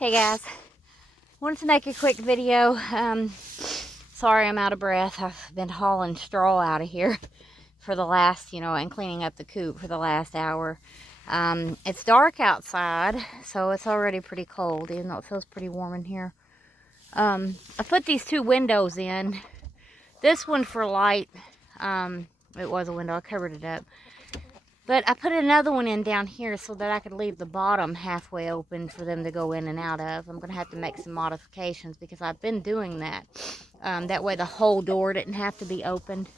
Hey guys, wanted to make a quick video. Sorry I'm out of breath. I've been hauling straw out of here for the last, and cleaning up the coop for the last hour. It's dark outside, so it's already pretty cold, even though it feels pretty warm in here. I put these two windows in. This one for light. It was a window, I covered it up. But I put another one in down here so that I could leave the bottom halfway open for them to go in and out of. I'm going to have to make some modifications because I've been doing that. That way the whole door didn't have to be opened.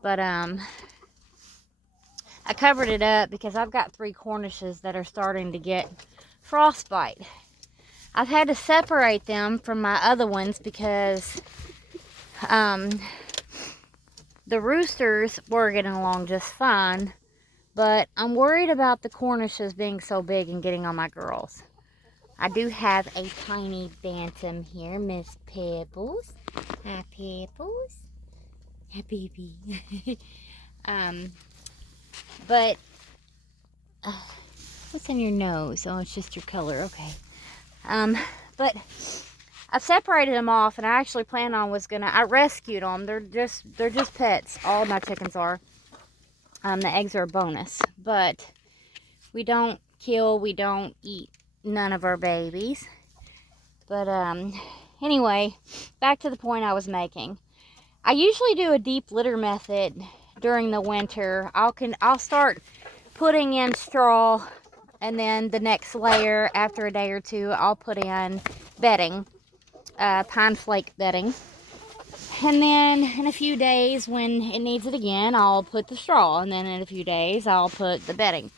But I covered it up because I've got 3 Cornishes that are starting to get frostbite. I've had to separate them from my other ones because the roosters were getting along just fine. But I'm worried about the Cornishes being so big and getting on my girls. I do have a tiny bantam here, Miss Pebbles. Hi, Pebbles. Hi, baby. But what's in your nose? Oh, it's just your color. Okay. But I separated them off, and I actually planned on I rescued them. They're just pets. All my chickens are. The eggs are a bonus, but we don't kill, we don't eat none of our babies. But anyway, back to the point I was making. I usually do a deep litter method during the winter. I'll start putting in straw, and then the next layer after a day or two, I'll put in bedding, pine flake bedding. And then in a few days, when it needs it again, I'll put the straw. And then in a few days, I'll put the bedding.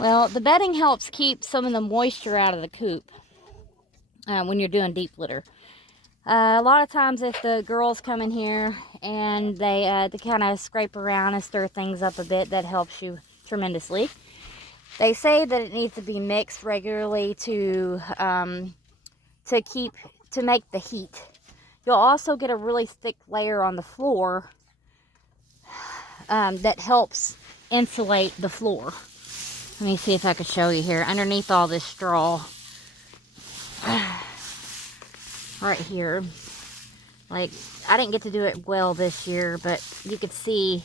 Well, the bedding helps keep some of the moisture out of the coop when you're doing deep litter. A lot of times if the girls come in here and they kind of scrape around and stir things up a bit, that helps you tremendously. They say that it needs to be mixed regularly to make the heat. You'll also get a really thick layer on the floor that helps insulate the floor. Let me see if I can show you here. Underneath all this straw, right here. Like, I didn't get to do it well this year, but you could see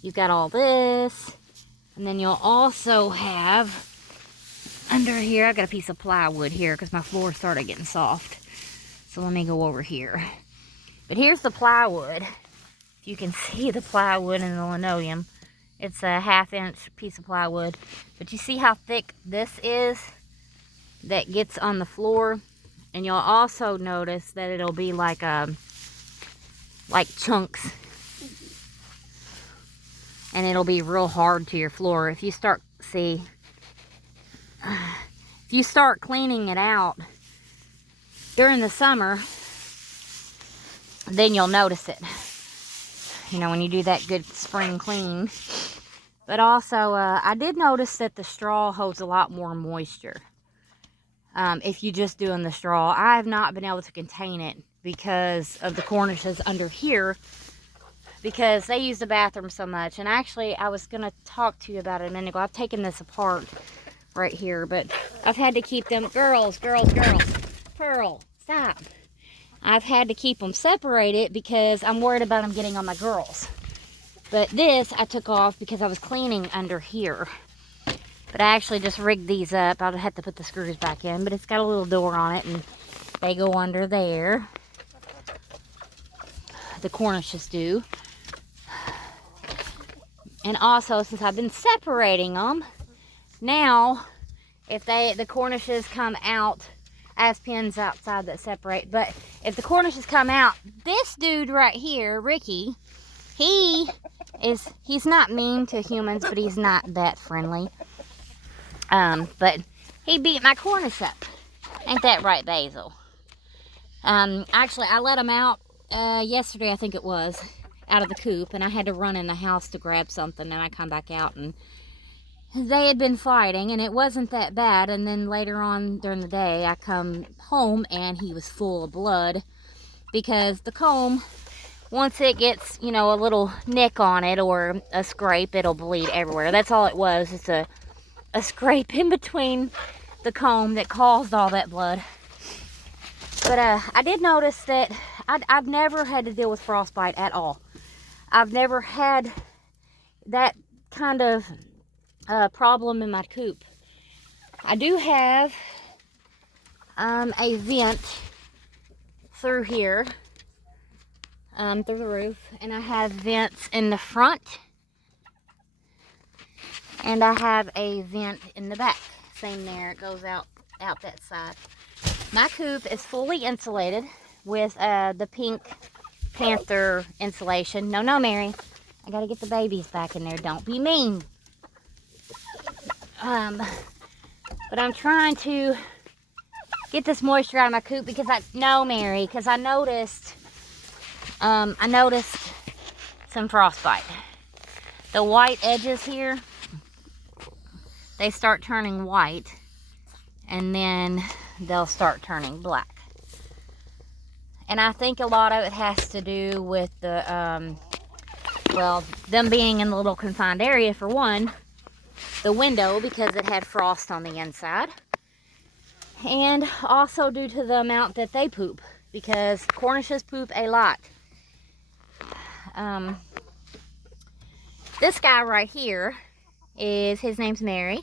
you've got all this. And then you'll also have, under here, I got a piece of plywood here because my floor started getting soft. So let me go over here. But here's the plywood. You can see the plywood and the linoleum. It's a 1/2-inch piece of plywood. But you see how thick this is that gets on the floor? And you'll also notice that it'll be like chunks. And it'll be real hard to your floor. If you start cleaning it out during the summer, then you'll notice it, when you do that good spring clean. But also, I did notice that the straw holds a lot more moisture. If you're just doing the straw, I have not been able to contain it because of the Cornishes under here, because they use the bathroom so much. And actually, I was going to talk to you about it a minute ago. I've taken this apart right here, but I've had to keep them, girls, Pearl, stop. I've had to keep them separated because I'm worried about them getting on my girls. But this I took off because I was cleaning under here. But I actually just rigged these up. I'll have to put the screws back in, but it's got a little door on it and they go under there. The Cornishes do. And also, since I've been separating them, now if the Cornishes come out, I have pins outside that separate, but if the Cornishes come out, this dude right here, Ricky, he's not mean to humans, but he's not that friendly. But he beat my Cornish up. Ain't that right, Basil? Actually, I let him out yesterday, I think it was, out of the coop, and I had to run in the house to grab something, and I come back out, and they had been fighting, and it wasn't that bad. And then later on during the day, I come home, and he was full of blood because the comb, once it gets, a little nick on it or a scrape, it'll bleed everywhere. That's all it was. It's a scrape in between the comb that caused all that blood. But I did notice that I've never had to deal with frostbite at all. I've never had that kind of problem in my coop. I do have a vent through here, through the roof, and I have vents in the front, and I have a vent in the back. Same there, it goes out that side. My coop is fully insulated with the Pink Panther insulation. No, Mary, I gotta get the babies back in there. Don't be mean. But I'm trying to get this moisture out of my coop because Mary, because I noticed some frostbite. The white edges here, they start turning white, and then they'll start turning black. And I think a lot of it has to do with the, well, them being in the little confined area for one, the window because it had frost on the inside, and also due to the amount that they poop, because Cornishes poop a lot. This guy right here his name's Mary.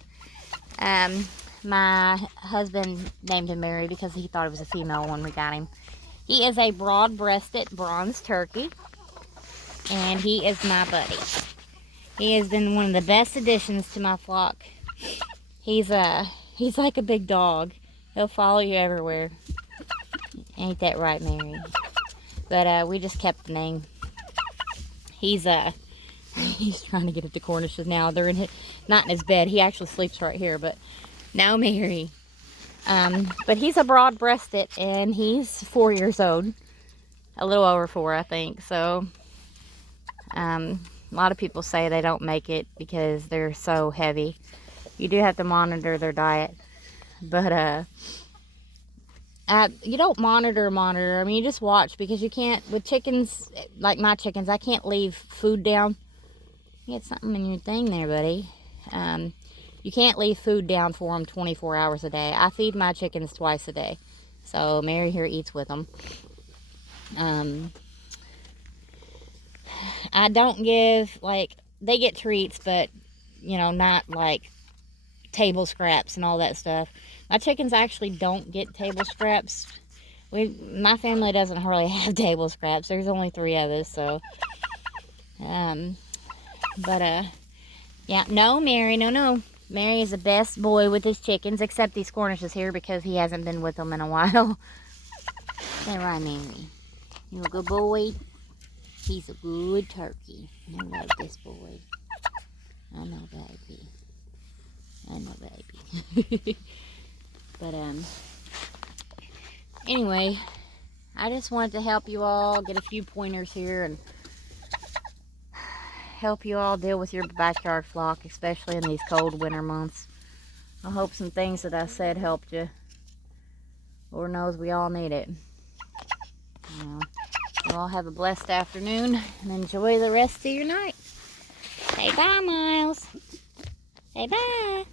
My husband named him Mary because he thought it was a female when we got him. He is a broad-breasted bronze turkey, and he is my buddy. He has been one of the best additions to my flock. He's like a big dog. He'll follow you everywhere. Ain't that right, Mary? But we just kept the name. He's trying to get at the Cornishes now. They're not in his bed. He actually sleeps right here, but no, Mary. But he's a broad-breasted, and he's 4 years old. A little over 4, I think. So, a lot of people say they don't make it because they're so heavy. You do have to monitor their diet. But, you don't monitor. I mean, you just watch, because you can't, with chickens, like my chickens, I can't leave food down. You get something in your thing there, buddy. You can't leave food down for them 24 hours a day. I feed my chickens twice a day. So Mary here eats with them. I don't give, like, they get treats, but, you know, not like table scraps and all that stuff. My chickens actually don't get table scraps. My family doesn't hardly have table scraps. There's only 3 of us, so. Yeah, no, Mary, no. Mary is the best boy with his chickens, except these Cornishes here because he hasn't been with them in a while. Say right, Mary. You a good boy? He's a good turkey. I love this boy. I know, baby. But, anyway, I just wanted to help you all get a few pointers here and help you all deal with your backyard flock, especially in these cold winter months. I hope some things that I said helped you. Lord knows we all need it. You all have a blessed afternoon and enjoy the rest of your night. Say bye, Miles. Say bye.